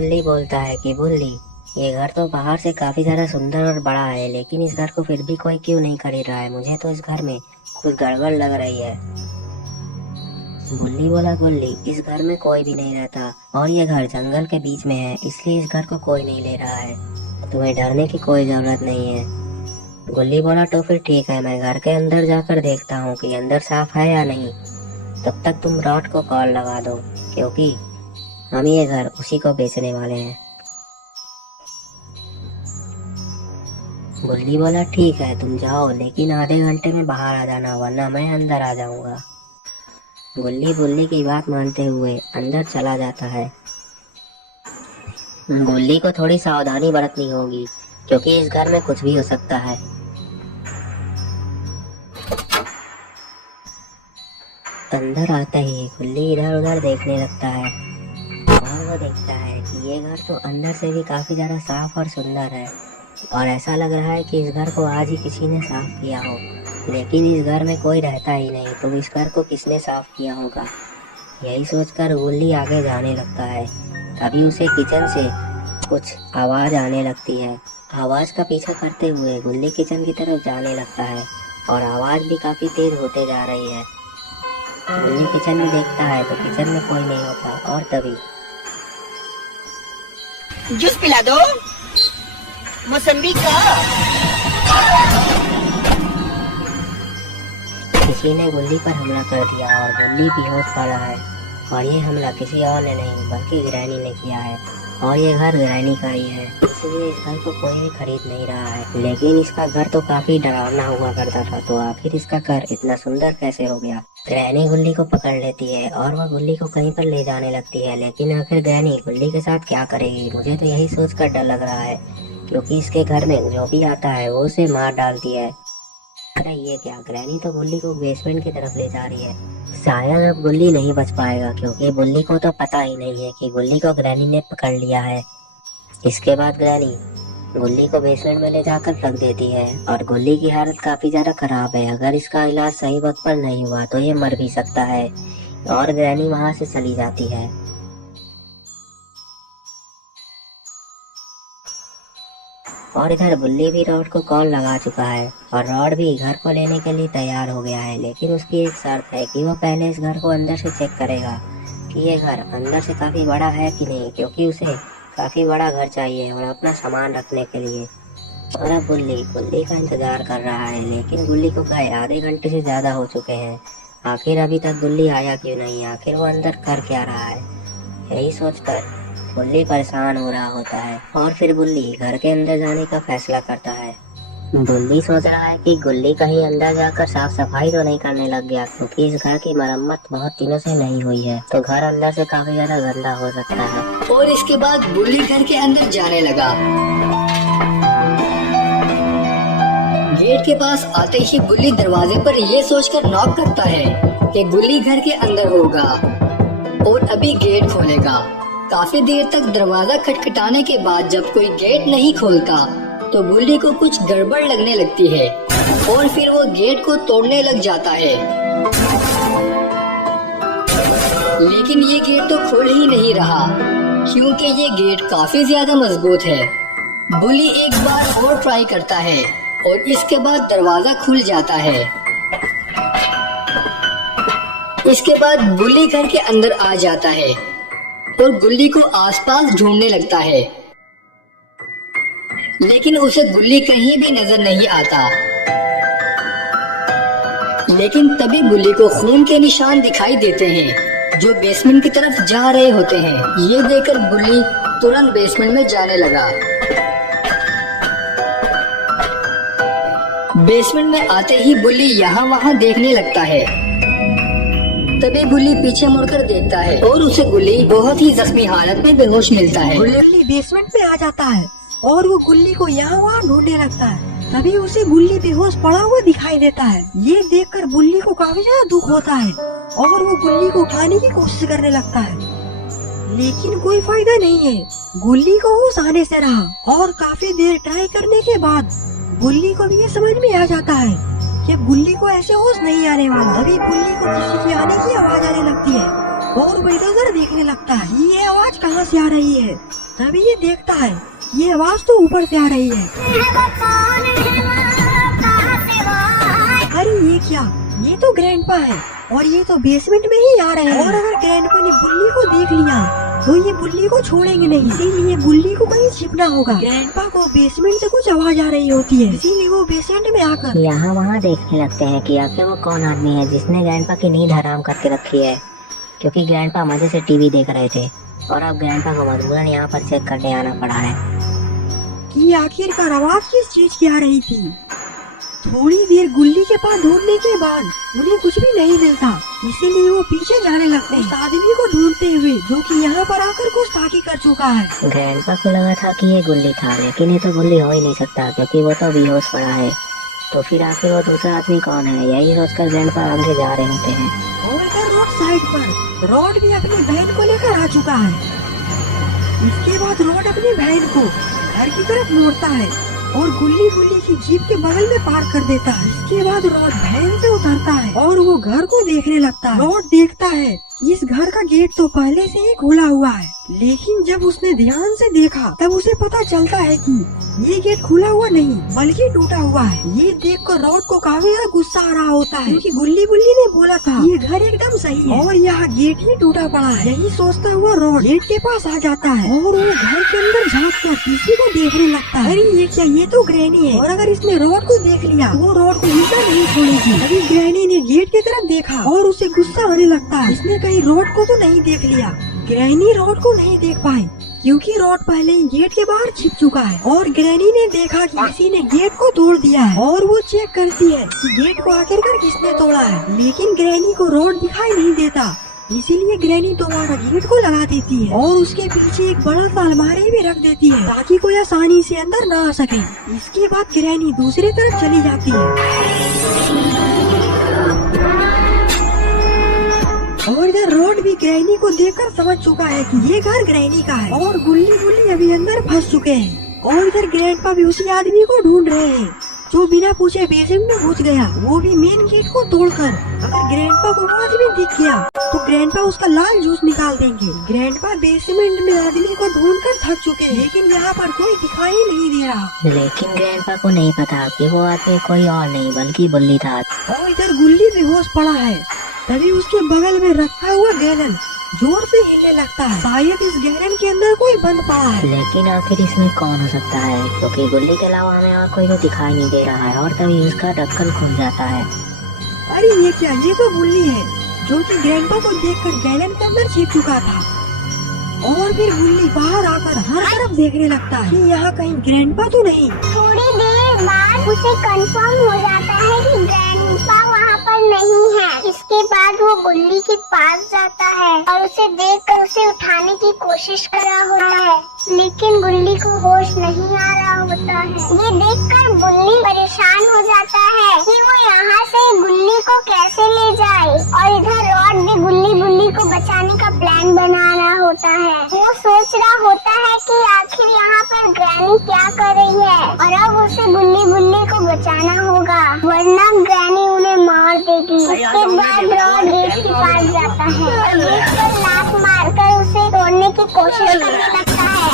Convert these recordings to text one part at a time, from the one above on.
बुल्ली बोलता है कि बुल्ली, ये घर तो बाहर से काफी ज्यादा सुंदर और बड़ा है, लेकिन इस घर को फिर भी कोई क्यों नहीं खरीद रहा है। मुझे तो इस घर में कुछ गड़बड़ लग रही है। बुल्ली बोला, गुल्ली, इस घर में कोई भी नहीं रहता और ये घर जंगल के बीच में है, इसलिए इस घर को कोई नहीं ले रहा है। तुम्हें डरने की कोई जरूरत नहीं है। गुल्ली बोला, तो फिर ठीक है, मैं घर के अंदर जाकर देखता हूँ कि अंदर साफ है या नहीं। तब तक तुम रॉड को कॉल लगा दो, क्योंकि हम ये घर उसी को बेचने वाले हैं। गुल्ली बोला, ठीक है, तुम जाओ, लेकिन आधे घंटे में बाहर आ जाना, वरना मैं अंदर आ जाऊंगा। गुल्ली बुल्ली की बात मानते हुए अंदर चला जाता है। गुल्ली को थोड़ी सावधानी बरतनी होगी, क्योंकि इस घर में कुछ भी हो सकता है। अंदर आते ही गुल्ली इधर उधर देखने लगता है और वो देखता है कि ये घर तो अंदर से भी काफी ज्यादा साफ और सुंदर है और ऐसा लग रहा है कि इस घर को आज ही किसी ने साफ किया हो। लेकिन इस घर में कोई रहता ही नहीं, तो इस घर को किसने साफ किया होगा। यही सोचकर गुल्ली आगे जाने लगता है। तभी उसे किचन से कुछ आवाज आने लगती है। आवाज का पीछा करते हुए गुल्ली किचन की तरफ जाने लगता है और आवाज भी काफी तेज होते जा रही है। गुल्ली किचन में देखता है तो किचन में कोई नहीं होता और तभी जूस पिला दो, मौसम्बी का। किसी ने गुल्ली पर हमला कर दिया और गुल्ली बेहोश पड़ा है। और ये हमला किसी और ने नहीं बल्कि ग्रैनी ने किया है और ये घर ग्रैनी का ही है, इसलिए इस घर को कोई भी खरीद नहीं रहा है। लेकिन इसका घर तो काफी डरावना हुआ करता था, तो आखिर इसका घर इतना सुंदर कैसे हो गया। ग्रैनी गुल्ली को पकड़ लेती है और वह गुल्ली को कहीं पर ले जाने लगती है, लेकिन आखिर ग्रैनी गुल्ली के साथ क्या करेगी। मुझे तो यही सोचकर डर लग रहा है, क्योंकि इसके घर में जो भी आता है वो उसे मार डालती है। अरे ये क्या, ग्रैनी तो गुल्ली को बेसमेंट की तरफ ले जा रही है। शायद अब गुल्ली नहीं बच पाएगा, क्योंकि गुल्ली को तो पता ही नहीं है कि गुल्ली को ग्रैनी ने पकड़ लिया है। इसके बाद ग्रैनी गुल्ली को बेसमेंट में ले जाकर रख देती है और गुल्ली की हालत काफी ज्यादा खराब है। अगर इसका इलाज सही वक्त पर नहीं हुआ तो ये मर भी सकता है। और ग्रैनी वहां से चली जाती है। और इधर बुल्ली भी रॉड को कॉल लगा चुका है और रॉड भी घर को लेने के लिए तैयार हो गया है, लेकिन उसकी एक शर्त है कि वो पहले इस घर को अंदर से चेक करेगा कि ये घर अंदर से काफी बड़ा है कि नहीं, क्योंकि उसे काफी बड़ा घर चाहिए और अपना सामान रखने के लिए। और अब गुल्ली का इंतजार कर रहा है, लेकिन गुल्ली को गए आधे घंटे से ज्यादा हो चुके हैं। आखिर अभी तक गुल्ली आया क्यों नहीं, आखिर वो अंदर कर क्या रहा है। यही सोचकर गुल्ली परेशान हो रहा होता है और फिर गुल्ली घर के अंदर जाने का फैसला करता है। गुल्ली सोच रहा है कि गुल्ली कहीं अंदर जाकर साफ सफाई तो नहीं करने लग गया, क्योंकि इस घर की मरम्मत बहुत दिनों से नहीं हुई है, तो घर अंदर से काफी ज्यादा गंदा हो सकता है। और इसके बाद गुल्ली घर के अंदर जाने लगा। गेट के पास आते ही गुल्ली दरवाजे पर ये सोचकर नॉक करता है कि गुल्ली घर के अंदर होगा और अभी गेट खोलेगा। काफी देर तक दरवाजा खटखटाने के बाद जब कोई गेट नहीं खोलता तो गुल्ली को कुछ गड़बड़ लगने लगती है और फिर वो गेट को तोड़ने लग जाता है। लेकिन ये गेट तो खोल ही नहीं रहा, क्योंकि ये गेट काफी ज्यादा मजबूत है। गुल्ली एक बार और ट्राई करता है और इसके बाद दरवाजा खुल जाता है। इसके बाद गुल्ली घर के अंदर आ जाता है और गुल्ली को आसपास ढूंढने लगता है, लेकिन उसे गुल्ली कहीं भी नजर नहीं आता। लेकिन तभी गुल्ली को खून के निशान दिखाई देते हैं जो बेसमेंट की तरफ जा रहे होते हैं। ये देखकर गुल्ली तुरंत बेसमेंट में जाने लगा। बेसमेंट में आते ही गुल्ली यहाँ वहाँ देखने लगता है। तभी गुल्ली पीछे मुड़कर देखता है और उसे गुल्ली बहुत ही जख्मी हालत में बेहोश मिलता है। गुल्ली बेसमेंट में आ जाता है और वो गुल्ली को यहाँ वहाँ ढूंढने लगता है। तभी उसे गुल्ली बेहोश पड़ा हुआ दिखाई देता है। ये देखकर गुल्ली को काफी ज्यादा दुख होता है और वो गुल्ली को उठाने की कोशिश करने लगता है, लेकिन कोई फायदा नहीं है। गुल्ली को होश आने से रहा और काफी देर ट्राई करने के बाद गुल्ली को भी ये समझ में आ जाता है कि गुल्ली को ऐसे होश नहीं आने वाला। तभी गुल्ली को किसी के आने की आवाज आने लगती है और वो इधर उधर देखने लगता है, ये आवाज कहाँ से आ रही है। तभी ये देखता है ये आवाज तो ऊपर से आ रही है। अरे ये क्या, ये तो ग्रैंडपा है और ये तो बेसमेंट में ही आ रहे हैं। और अगर ग्रैंडपा ने बुल्ली को देख लिया तो ये बुल्ली को छोड़ेंगे नहीं, इसीलिए बुल्ली को कहीं छिपना होगा। ग्रैंडपा को बेसमेंट से कुछ आवाज आ रही होती है, इसीलिए वो बेसमेंट में आकर यहाँ वहाँ देखने लगते हैं कि आखिर वो कौन आदमी है जिसने ग्रैंडपा की नींद हराम करके रखी है, क्योंकि ग्रैंडपा मजे से टीवी देख रहे थे और अब ग्रैंडपा को मजबूरन यहाँ पर चेक करने आना पड़ा है कि आखिरकार आवाज किस चीज की आ रही थी। थोड़ी देर गुल्ली के पास ढूंढने के बाद उन्हें कुछ भी नहीं मिलता, इसीलिए वो पीछे जाने लगते हैं उस आदमी को ढूंढते हुए जो कि यहाँ पर आकर गुस्ताखी कर चुका है। ग्रैंडपा को लगा था कि ये गुल्ली था, लेकिन ये तो गुल्ली हो ही नहीं सकता क्योंकि वो तो बेहोश पड़ा है। तो फिर आखिर वो दूसरा आदमी कौन है, यही सोचकर ग्रैंडपा आगे जा रहे होते हैं। और इधर रोड साइड पर रॉड भी अपनी बहन को लेकर आ चुका है। इसके बाद रॉड अपनी बहन को घर की तरफ मोड़ता है और गुल्ली की जीप के बगल में पार्क कर देता है। इसके बाद रॉड वैन से उतरता है और वो घर को देखने लगता है। रॉड देखता है कि इस घर का गेट तो पहले से ही खुला हुआ है, लेकिन जब उसने ध्यान से देखा तब उसे पता चलता है कि ये गेट खुला हुआ नहीं बल्कि टूटा हुआ है। ये देखकर रॉड को काफी ज्यादा गुस्सा आ रहा होता है क्योंकि गुल्ली ने बोला था ये घर एकदम सही है और यहाँ गेट ही टूटा पड़ा है। यही सोचता हुआ रॉड गेट के पास आ जाता है और वो घर के अंदर झाँक कर किसी को देखने लगता है। अरे ये क्या, ये तो ग्रैनी है और अगर इसने रॉड को देख लिया तो वो रॉड को नीचा नहीं छोड़ेगी। अभी ग्रैनी ने गेट की तरफ देखा और उसे गुस्सा आने लगता है, इसने कहीं रॉड को तो नहीं देख लिया। ग्रैनी रॉड को नहीं देख पाई क्योंकि रॉड पहले ही गेट के बाहर छिप चुका है और ग्रैनी ने देखा कि किसी ने गेट को तोड़ दिया है और वो चेक करती है कि गेट को आखिरकार किसने तोड़ा है, लेकिन ग्रैनी को रॉड दिखाई नहीं देता, इसीलिए ग्रैनी दोबारा गेट को लगा देती है और उसके पीछे एक बड़ा सा अलमारी भी रख देती है ताकि कोई आसानी से अंदर ना आ सके। इसके बाद ग्रैनी दूसरी तरफ चली जाती है और इधर रॉड भी ग्रैनी को देखकर समझ चुका है कि ये घर ग्रैनी का है और गुल्ली अभी अंदर फंस चुके हैं। और इधर ग्रैंडपा भी उसी आदमी को ढूंढ रहे हैं जो बिना पूछे बेसमेंट में घुस गया, वो भी मेन गेट को तोड़कर। अगर ग्रैंडपा को वो आदमी दिख गया तो ग्रैंडपा उसका लाल जूस निकाल देंगे। ग्रैंडपा बेसमेंट में आदमी को ढूंढकर थक चुके हैं, लेकिन यहाँ पर कोई दिखाई नहीं दे रहा। लेकिन ग्रैंडपा को नहीं पता कि वो आदमी कोई और नहीं बल्कि बुल्ली था। और इधर गुल्ली बेहोश पड़ा है, तभी उसके बगल में रखा हुआ गैलन जोर से हिलने लगता है। शायद इस गैलन के अंदर कोई बंद पड़ा है। लेकिन आखिर इसमें कौन हो सकता है, क्योंकि गुल्ली के अलावा हमें और कोई तो दिखाई नहीं दे रहा है। और तभी उसका ढक्कन खुल जाता है। अरे ये क्या, ये तो बुल्ली है जो कि ग्रैंडपा को देखकर गैलन के अंदर छिप चुका था। और फिर बुल्ली बाहर आकर हर तरफ देखने लगता है कि यहाँ कहीं ग्रैंडपा तो नहीं। थोड़ी देर बाद उसे कंफर्म हो जाता है कि ग्रैंडपा वहाँ पर नहीं है। इसके बाद वो बुल्ली के पास जाता है और उसे देखकर उसे उठाने की कोशिश कर रहा होता है, लेकिन बुल्ली को होश नहीं आ रहा होता है। ये देखकर बुल्ली परेशान हो जाता है कि वो यहाँ से बुल्ली को कैसे ले जाए। और इधर रॉड भी बुल्ली को बचाने का प्लान बना रहा होता है। वो सोच रहा होता है कि आखिर यहाँ पर ग्रैनी क्या कर रही है और अब उसे बुल्ली को बचाना होगा, वरना ग्रैनी उन्हें मार देगी। उसके बाद रॉड गेट के पास जाता है और गेट पर लात मारकर उसे तोड़ने की कोशिश करने लगता है।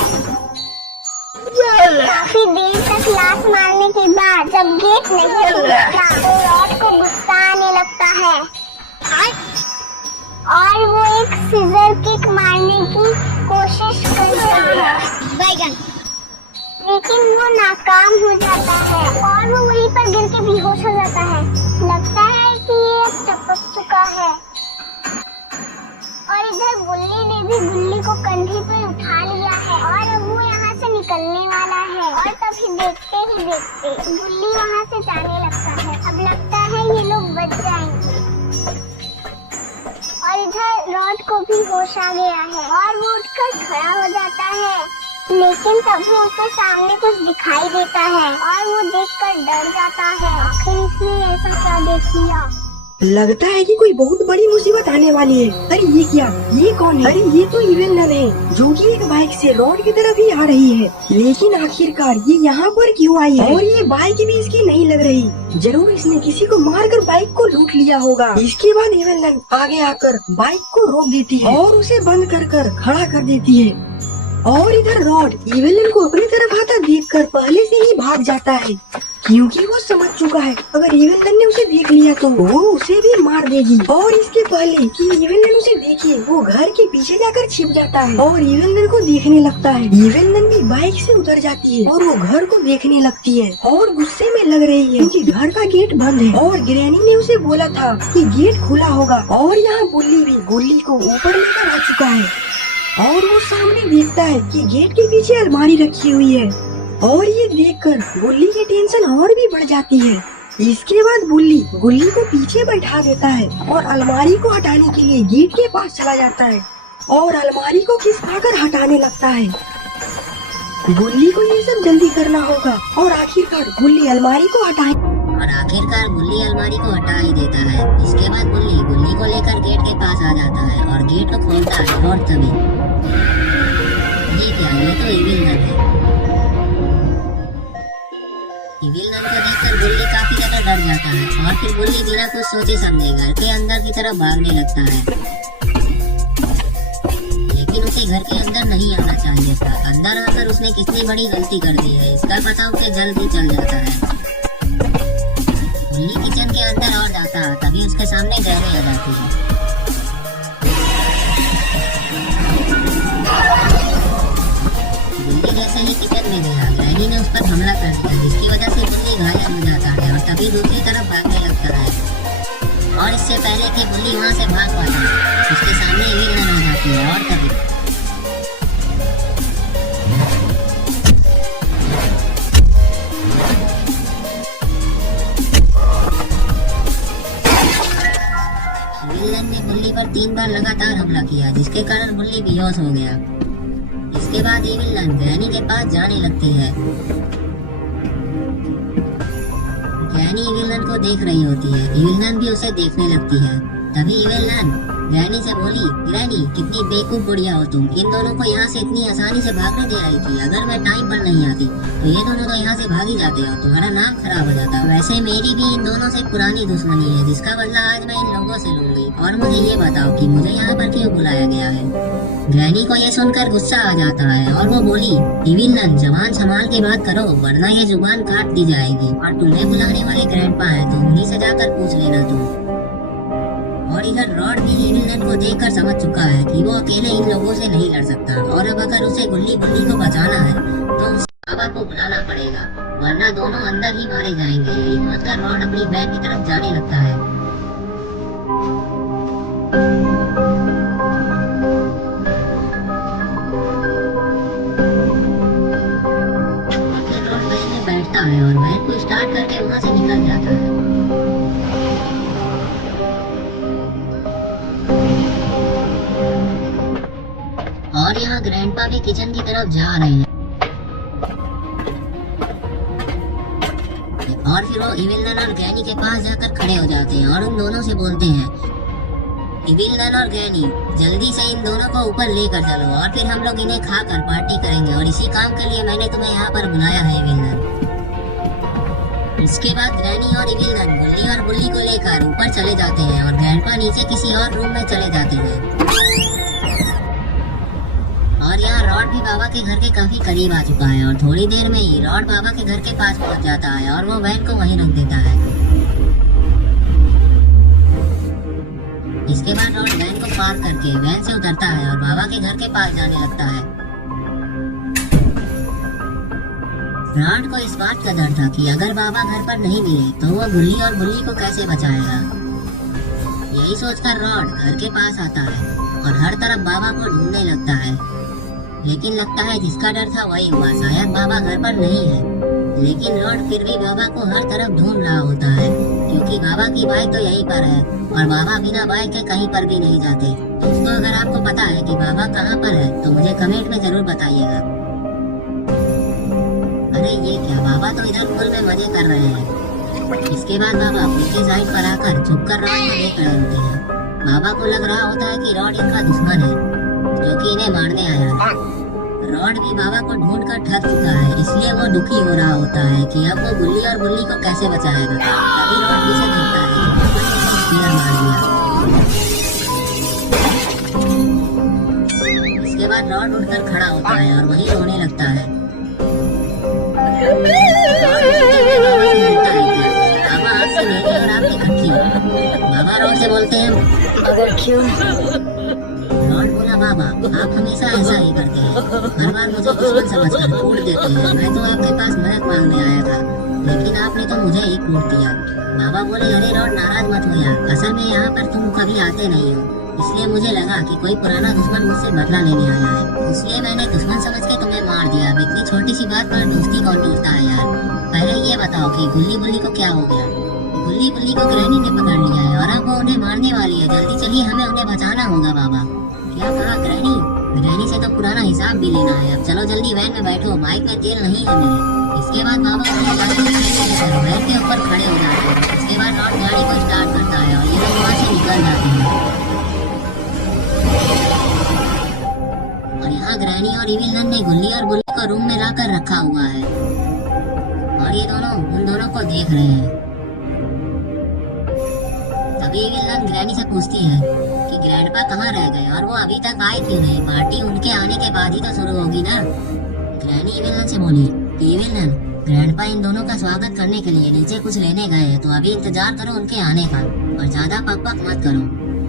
काफी देर तक लात मारने के बाद जब गेट नहीं खुलता तो रॉड को गुस्सा आने लगता है और वो एक सीजर किक मारने की कोशिश करता है, लेकिन वो नाकाम हो जाता है और वो वहीं पर गिर के बेहोश हो जाता है। लगता है कि ये अब टपक चुका है। और इधर बुल्ली ने भी बुल्ली को कंधे पर उठा लिया है और अब वो यहाँ से निकलने वाला है। और तभी देखते ही देखते बुल्ली वहाँ से जाने लगता है। अब लगता है ये लोग बच जाएंगे। और इधर रॉड को भी होश आ गया है और वो उठकर खड़ा हो जाता है, लेकिन तभी उसे सामने कुछ दिखाई देता है और वो देखकर डर जाता है। आखिर इसने ऐसा क्या देख लिया? लगता है कि कोई बहुत बड़ी मुसीबत आने वाली है। अरे ये क्या, ये कौन है? अरे ये तो इवेल नन है जो कि एक बाइक से रॉड की तरफ ही आ रही है, लेकिन आखिरकार ये यहाँ पर क्यों आई है? और ये बाइक भी इसकी नहीं लग रही। जरूर इसने किसी को मारकर बाइक को लूट लिया होगा। इसके बाद इवेल नन आगे आकर बाइक को रोक देती है और उसे बंद कर खड़ा कर देती है। और इधर रॉड इवेलिन को अपनी तरफ आता देखकर पहले से ही भाग जाता है, क्योंकि वो समझ चुका है अगर इवेलिन ने उसे देख लिया तो वो उसे भी मार देगी। और इसके पहले कि इवेलिन उसे देखे वो घर के पीछे जाकर छिप जाता है और इवेलिन को देखने लगता है। इवेलिन भी बाइक से उतर जाती है और वो घर को देखने लगती है और गुस्से में लग रही है क्योंकि घर का गेट बंद है और ग्रैनी ने उसे बोला था कि गेट खुला होगा। और यहाँ बुल्ली भी गुल्ली को ऊपर लेकर आ चुका है और वो सामने देखता है कि गेट के पीछे अलमारी रखी हुई है और ये देखकर गुल्ली की टेंशन और भी बढ़ जाती है। इसके बाद बुल्ली गुल्ली को पीछे बैठा देता है और अलमारी को हटाने के लिए गेट के पास चला जाता है और अलमारी को खिसकाकर हटाने लगता है। गुल्ली को ये सब जल्दी करना होगा और आखिरकार गुल्ली अलमारी को हटाए और आखिरकार गुल्ली अलमारी को हटा ही देता है। इसके बाद गुल्ली गुल्ली को लेकर गेट के पास आ जाता है और गेट को खोलता है और तभी ये क्या, ये तो इविलन है। इविलन को देखकर गुल्ली काफी ज्यादा डर जाता है और फिर गुल्ली बिना कुछ सोचे समझे घर के अंदर की तरफ भागने लगता है। लेकिन उसे घर के अंदर नहीं आना चाहिए था। अंदर आकर उसने कितनी बड़ी गलती कर दी है इसका पता उसे जल्द ही चल जाता है। गुल्ली किचन के अंदर और जाता है तभी उसके सामने ग्रैनी आ जाती है। गुल्ली जैसे ही किचन में गया ग्रैनी ने उस पर हमला कर दिया जिसकी वजह से गुल्ली घायल हो जाता है और तभी दूसरी तरफ भागने लगता है। और इससे पहले कि गुल्ली वहाँ से भाग पाता उसके सामने इविलन आ जाती है और तभी इविलन ने गुल्ली पर 3 बार लगातार हमला किया जिसके कारण गुल्ली बेहोश हो गया। इसके बाद इविलन ग्रैनी के पास जाने लगती है। ग्रैनी इविलन को देख रही होती है, इविलन भी उसे देखने लगती है। तभी इविलन ग्रैनी से बोली, ग्रैनी कितनी बेवकूफ बुढ़िया हो तुम, इन दोनों को यहाँ से इतनी आसानी से भागने दे रही थी। अगर मैं टाइम पर नहीं आती तो ये दोनों तो यहाँ से भाग ही जाते और तुम्हारा नाम खराब हो जाता। वैसे मेरी भी इन दोनों से पुरानी दुश्मनी है जिसका बदला आज मैं इन लोगों से लूंगी। और मुझे ये बताओ कि मुझे यहाँ पर क्यों बुलाया गया है। ग्रैनी को ये सुनकर गुस्सा आ जाता है और वो बोली, इविलन जबान संभाल के बात करो वरना ये जुबान काट दी जाएगी। और तुम्हें बुलाने वाले ग्रैंडपा है तो उन्हीं से जाकर पूछ लेना तुम। और इधर रॉड भी इविलन को देखकर समझ चुका है कि वो अकेले इन लोगों से नहीं लड़ सकता और अब अगर उसे गुल्ली को बचाना है तो उसे बाबा को बुलाना पड़ेगा वरना दोनों अंदर ही मारे जाएंगे। यही सोचकर रॉड अपनी बैग की तरफ जाने लगता है। रॉड बैग में बैठता है और बैग को स्टार्ट करके वहाँ से निकल जाता है। और यहाँ ग्रैंडपा भी किचन की तरफ जा रहे हैं और फिर वो इविलन और ग्रैनी के पास जाकर खड़े हो जाते हैं और उन दोनों से बोलते हैं, इविलन और ग्रैनी जल्दी से इन दोनों को ऊपर लेकर चलो और फिर हम लोग इन्हें खाकर पार्टी करेंगे और इसी काम के लिए मैंने तुम्हें यहाँ पर बुलाया है इविलन। इसके बाद ग्रैनी और इविलन गुल्ली और बुल्ली को लेकर ऊपर चले जाते हैं और ग्रैंडपा नीचे किसी और रूम में चले जाते हैं। और यहाँ रॉड भी बाबा के घर के काफी करीब आ चुका है और थोड़ी देर में ही रॉड बाबा के घर के पास पहुंच जाता है और वो वैन को वहीं रोक देता है। इसके बाद रॉड वैन को पार करके वैन से उतरता है और बाबा के घर के पास जाने लगता है। रॉड को इस बात का डर था कि अगर बाबा घर पर नहीं मिले तो वो गुल्ली और बुल्ली को कैसे बचाएगा। यही सोचकर रॉड घर के पास आता है और हर तरफ बाबा को ढूंढने लगता है। लेकिन लगता है जिसका डर था वही हुआ, शायद बाबा घर पर नहीं है। लेकिन रॉड फिर भी बाबा को हर तरफ ढूंढ रहा होता है क्योंकि बाबा की बाइक तो यहीं पर है और बाबा बिना बाइक के कहीं पर भी नहीं जाते। दोस्तों अगर आपको पता है कि बाबा कहाँ पर है तो मुझे कमेंट में जरूर बताइएगा। अरे ये क्या, बाबा तो इधर पुल में मजे कर रहे हैं। इसके बाद बाबा पुल की साइड पर आकर छुपकर रॉड को देख रहे होते हैं। बाबा को लग रहा होता है कि रॉड इनका दुश्मन है जो कि इन्हें मारने आया है। रॉड भी बाबा को ढूंढकर थक चुका है इसलिए वो दुखी हो रहा होता है कि अब वो गुल्ली और बुल्ली को कैसे बचाएगा। तभी रॉड पीछे देखता है कि बाबा ने उसे स्पीयर मार दिया। इसके बाद रॉड लौट उठकर खड़ा होता है और वही रोने लगता है। बाबा हाथ से मेरी और आपकी इकट्ठी। बाबा रॉड से बोलते हैं, मगर क्यों? रॉड बोला, बाबा आप हमेशा ऐसा ही करते हैं, हर बार मुझे दुश्मन समझकर कूट देते हैं। मैं तो आपके पास मदद मांगने आया था, लेकिन आपने तो मुझे ही कूट दिया। बाबा बोले, अरे रॉड नाराज मत हो यार, असल में यहाँ पर तुम कभी आते नहीं हो, इसलिए मुझे लगा कि कोई पुराना दुश्मन मुझसे बदला लेने आया है, इसलिए मैंने दुश्मन समझ के तुम्हें मार दिया। अब इतनी छोटी सी बात पर दोस्ती कौन टूटता है यार। पहले ये बताओ कि गुल्ली बुल्ली को क्या हो गया? गुल्ली बुल्ली को ग्रैनी ने पकड़ लिया है और अब वो उन्हें मारने वाली है। जल्दी चलिए, हमें उन्हें बचाना होगा। बाबा, क्या कहा ग्रैनी? ग्रैनी से तो पुराना हिसाब भी लेना है। अब चलो जल्दी वैन में बैठो, बाइक में तेल नहीं है मेरे। इसके बाद बाबा वैन के ऊपर खड़े हो जाते हैं। इसके बाद रॉड गाड़ी को स्टार्ट करता है और ये लोग वहाँ से निकल जाते हैं। और यहाँ ग्रैनी और इविल नन ने गुल्ली और बुल्ली को रूम में लाकर रखा हुआ है और ये दोनों उन दोनों को देख रहे हैं। तभी इविल नन ग्रैनी से पूछती है कि ग्रैंडपा कहाँ रह गए और वो अभी तक आए क्यों नहीं? पार्टी उनके आने के बाद ही तो शुरू होगी ना। ग्रैनी इविल नन से बोली, इविल नन, ग्रैंडपा इन दोनों का स्वागत करने के लिए नीचे कुछ लेने गए हैं, तो अभी इंतजार करो उनके आने का और ज्यादा पकपक मत करो,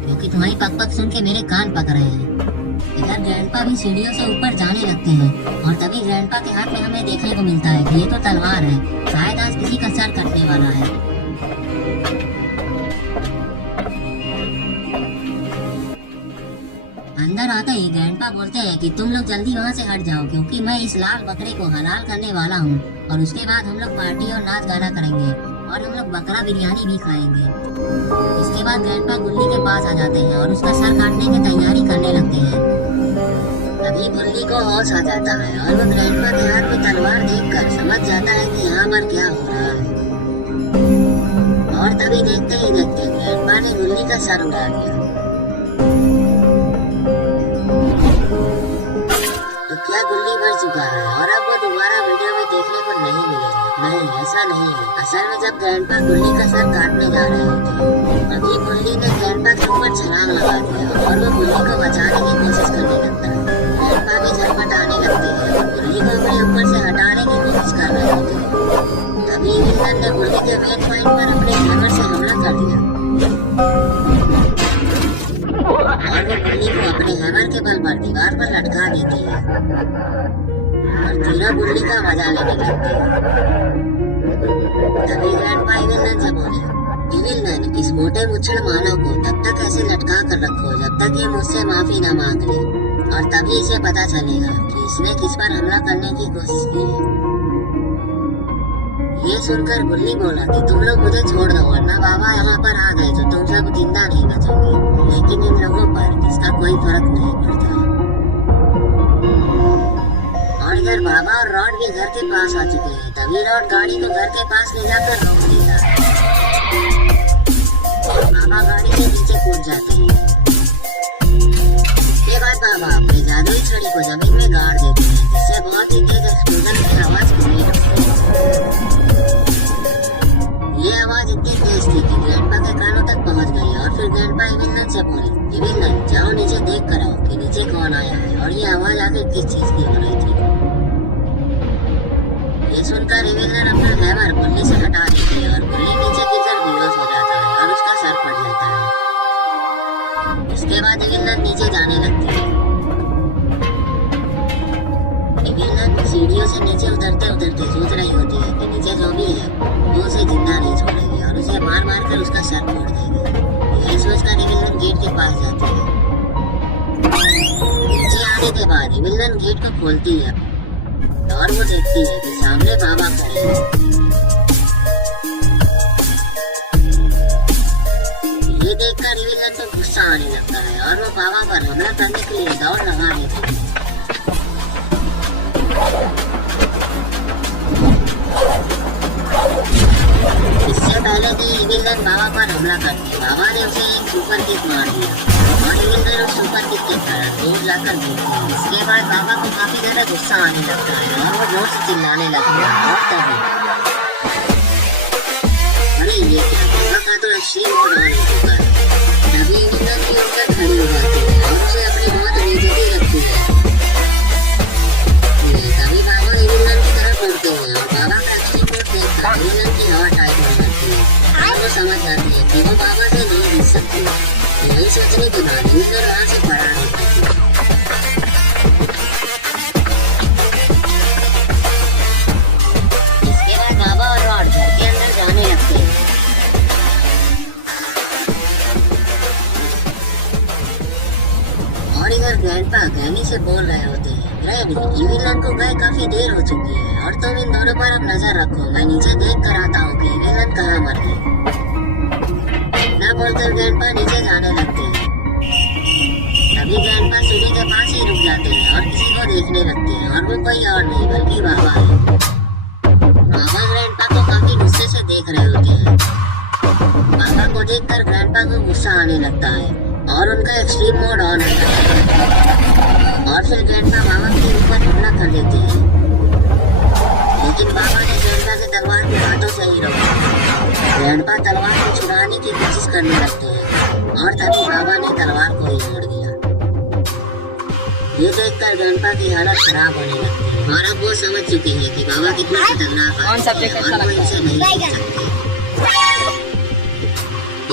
क्योंकि तुम्हारी पकपक सुन के मेरे कान पक रहे हैं। इधर ग्रैंडपा भी सीढ़ियों से ऊपर जाने लगते हैं और तभी ग्रैंडपा के हाथ में हमें देखने को मिलता है कि ये तो तलवार है, शायद आज किसी का सर कटने वाला है। अंदर आते ही ग्रैंडपा बोलते हैं कि तुम लोग जल्दी वहाँ से हट जाओ, क्योंकि मैं इस लाल बकरे को हलाल करने वाला हूँ और उसके बाद हम लोग पार्टी और नाच गाना करेंगे और हम लोग बकरा बिरयानी भी खाएंगे। इसके बाद ग्रैंडपा गुल्ली के पास आ जाते हैं और उसका सर काटने की तैयारी करने लगते हैं। तभी गुल्ली को होश आ जाता है और वो ग्रैंडपा के हाथ में तलवार देखकर समझ जाता है कि यहाँ पर क्या हो रहा है। और तभी देखते ही देखते ग्रैंडपा ने गुल्ली का सर उड़ा दिया। तो क्या गुल्ली मर चुका है और अब वो दोबारा वीडियो में देखने को नहीं मिलेगा? नहीं, ऐसा नहीं है। असल में जब ग्रैंडपा गुल्ली का सर काटने जा रहे होते हैं, अभी गुल्ली ने ग्रैंडपा के ऊपर छलांग लगा दिया और वो गुल्ली को बचाने की कोशिश करने लगता है। ग्रैंडपा भी झटपट आने लगते हैं और गुल्ली को अपने ऊपर से हटाने की कोशिश कर रहे होते हैं। तभी विलन ने गुल्ली के मेन पॉइंट पर अपने हैमर से हमला कर दिया और वो गुल्ली को अपने हैमर के बल पर दीवार पर लटका देती है और तीनों गुल्ली का मजा लेने लगती है। तभी ग्रैंडपा इविल नन से बोले, इविल नन, इस मोटे मुच्छड़ मानव को तब तक ऐसे लटका कर रखो जब तक ये मुझसे माफी न मांग ले, और तभी इसे पता चलेगा कि इसने किस पर हमला करने की कोशिश की है। ये सुनकर गुल्ली बोला कि तुम लोग मुझे छोड़ दो, वरना बाबा यहाँ पर आ गए तो तुम सब जिंदा नहीं बचोगे। लेकिन इन लोगों पर इसका कोई फर्क नहीं पड़ता। और इधर बाबा और रॉड भी घर के पास आ चुके हैं। तभी रॉड गाड़ी को घर के पास ले जाकर रोक देता है और बाबा गाड़ी से नीचे कूद जाते हैं। इसके बाद बाबा अपनी जादुई छड़ी को जमीन में गाड़ देते हैं, जिससे बहुत ही तेज एक्सप्लोजन की आवाज सुनने लगती है। ये आवाज इतनी तेज थी कि ग्रैंडपा के कानों तक पहुंच गई और फिर ग्रैंडपा इविल नन से बोले, इविल नन, जाओ नीचे देख कर आओ कि नीचे कौन आया है और ये आवाज आखिर किस चीज की हो रही थी। ये सुनकर इविल नन अपना हैमर गुल्ली से हटा देती है और गुल्ली नीचे गिरकर बेहोश हो जाता है और उसका सर फट जाता है। इसके बाद इविल नन नीचे जाने लगती है। इविल नन सीढ़ियों से नीचे उतरते उतरते सोच रही होती है कि नीचे जो भी है वो उसे जिंदा नहीं छोड़ेगी और उसे मार मार कर उसका सर फोड़ देगी। यही सोचकर इविल नन गेट के पास जाती है। नीचे आने के बाद इविल नन गेट को खोलती है और वो देखती है कि सामने बाबा खड़े हैं। ये देखकर इविल नन को गुस्सा आने लगता है और वो बाबा पर हमला करने के लिए दौड़ लगा देती है। इससे पहले कि इविल नन बाबा पर हमला करती, बाबा ने उसे एक सुपर किक मार दिया और इविल नन उस सुपर किक के कारण दूर जाकर गिरती है। इसके बाद बाबा को काफी ज्यादा गुस्सा आने लगता है और वो जोर से चिल्लाने लगता है और तभी अरे ये क्या, बाबा का तो एक्सट्रीम पुरान हो चुका है। तभी इविल नन की उनका खड़ी हो जाती है और उसे अपनी बहुत बेइज्जती लगती है। से बोल रहे होते हैं, ग्रैनी ये विलन को गए काफी देर हो चुकी है और तुम इन दोनों पर अब नजर रखो, मैं नीचे देख कर आता हूँ कि विलन कहाँ मर गई। ना बोलकर ग्रैंडपा नीचे जाने लगते हैं। तभी ग्रैंडपा सीढ़ी के पास ही रुक जाते हैं और किसी को देखने लगते हैं और वो कोई और नहीं बल्कि बाबा है। बाबा ग्रैंडपा को काफी गुस्से से देख रहे होते हैं। बाबा को देखकर ग्रैंडपा को गुस्सा आने लगता है और उनका एक्सट्रीम मोड ऑन होता है और फिर ग्रैंडपा बाबा के ऊपर हमला कर देते हैं, लेकिन बाबा ने ग्रैंडपा की तलवार को हाथों से ही रोका। ग्रैंडपा तलवार को छुड़ाने की कोशिश करने लगते हैं और तभी बाबा ने तलवार को ही मोड़ दिया। ये देखकर ग्रैंडपा की हालत खराब होने लगती है और अब वो समझ चुके हैं कि बाबा कितना खतरनाक है और वो इनसे नहीं जीत सकते।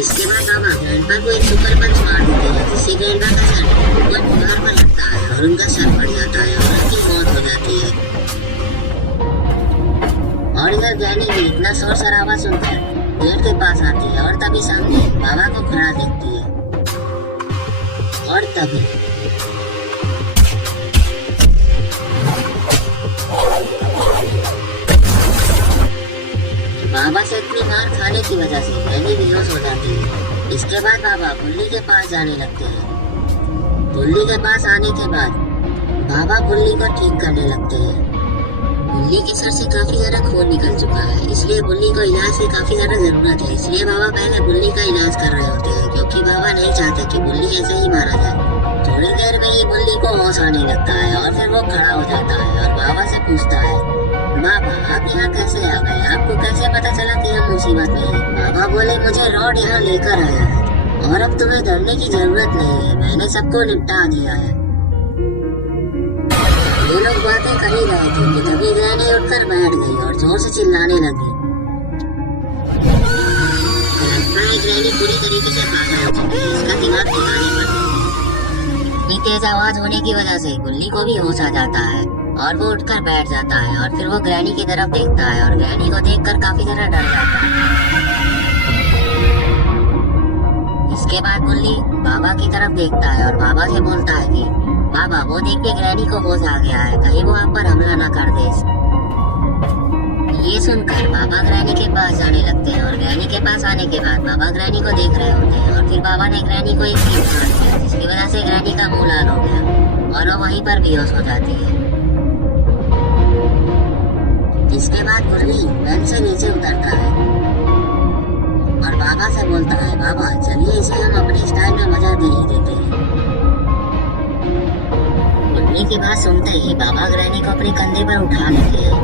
इसके बाद बाबा ग्रैंडपा को एक सुपर पंच मार देते हैं जिससे ग्रैंडपा का सर ऊपर दीवार पर लगता है और उनका सर फट जाता है और उनकी मौत हो जाती है। और इधर ग्रैनी भी इतना शोर शराबा सुनकर गेट के पास आती है और तभी सामने बाबा को खड़ा देखती है और तभी बाबा से इतनी मार खाने की वजह से ग्रैनी बेहोश हो जाती है। इसके बाद बाबा बुल्ली के पास जाने लगते हैं। बुल्ली के पास आने के बाद बाबा बुल्ली को ठीक करने लगते हैं। बुल्ली के सर से काफी ज्यादा खून निकल चुका है, इसलिए बुल्ली को इलाज की काफी ज्यादा जरूरत है। इसलिए बाबा पहले बुल्ली का इलाज कर रहे होते हैं क्योंकि बाबा नहीं चाहते कि बुल्ली ऐसे ही मारा जाए। थोड़ी देर में ही बुल्ली को होश आने लगता है और फिर वो खड़ा हो जाता है और बाबा से पूछता है, बाबा आप यहाँ कैसे आ गए? आपको कैसे पता चला कि हम मुसीबत में हैं? बाबा बोले, मुझे रॉड यहाँ लेकर आया है और अब तुम्हें डरने की जरूरत नहीं है, मैंने सबको निपटा दिया है। ये लोग बातें कर ही रहे थे कि तभी ग्रैनी उठकर बैठ गई और जोर से चिल्लाने लगी। लगता है ग्रैनी पूरी तरीके से पागल हो चुकी है, इसका दिमाग ठिकाने पर नहीं है। इतनी तेज आवाज होने की वजह से गुल्ली को भी होश आ जाता है और वो उठकर बैठ जाता है और फिर वो ग्रैनी की तरफ देखता है और ग्रैनी को देखकर काफी ज्यादा डर जाता है। इसके बाद गुल्ली बाबा की तरफ देखता है और बाबा से बोलता है कि बाबा वो देख के ग्रैनी को होश आ गया है, कहीं वो आप पर हमला ना कर दे। ये सुनकर बाबा ग्रैनी के पास जाने लगते हैं और ग्रैनी के पास आने के बाद बाबा ग्रैनी को देख रहे होते हैं और फिर बाबा ने ग्रैनी को एक तीर मार दिया जिसकी वजह से ग्रैनी का मुंह लाल हो गया और वो वहीं पर बेहोश हो जाती है। इसके बाद मुरली वैन से नीचे उतरता है और बाबा से बोलता है, बाबा चलिए इसे हम अपने स्टाइल में मजा दे ही देते हैं। मुरली की बात सुनते ही बाबा ग्रैनी को अपने कंधे पर उठा लेते हैं।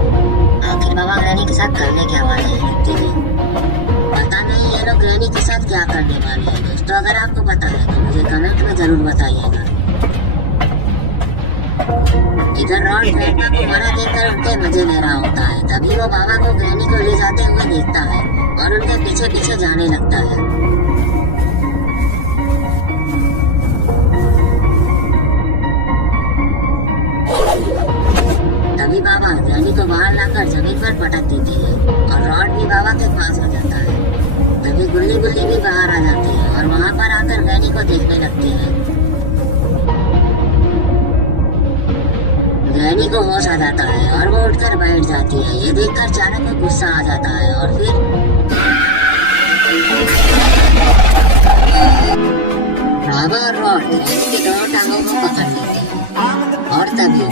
आखिर बाबा ग्रैनी के साथ करने क्या वाले हैं लगते हैं, पता नहीं ये लोग ग्रैनी के साथ क्या करने वाले हैं। दोस्तों अगर आपको पता है तो मुझे कमेंट में जरूर बताइएगा। इधर रॉड ग्रैंडपा को मरा देखकर उनके मजे ले रहा होता है, तभी वो बाबा को ग्रैनी को ले जाते हुए देखता है और उनके पीछे पीछे जाने लगता है। तभी बाबा ग्रैनी को बाहर लाकर जमीन पर पटक देते हैं और रॉड भी बाबा के पास हो जाता है। तभी गुल्ली गुल्ली भी बाहर आ जाती है और वहाँ पर आकर ग्रैनी को देखने लगती है। ग्रैनी को होश आ जाता है और वो उठकर बैठ जाती है। ये देखकर चारों को गुस्सा आ जाता है और फिर बाबा और रॉड ग्रैनी की दोनों टांगों को पकड़ लेते हैं और तभी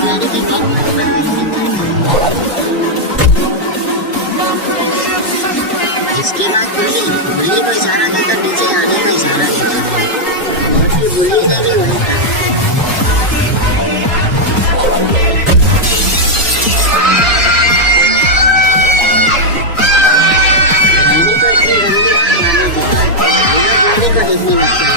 ग्रैनी के पेट इसके बाद गुल्ली को इशारा देकर नीचे आने का इशारा देता है और फिर गुल्ली ने भी वही कहा। ग्रैनी को इतनी गंदी बात मालूम होता है, गुल्ली को देखने लगता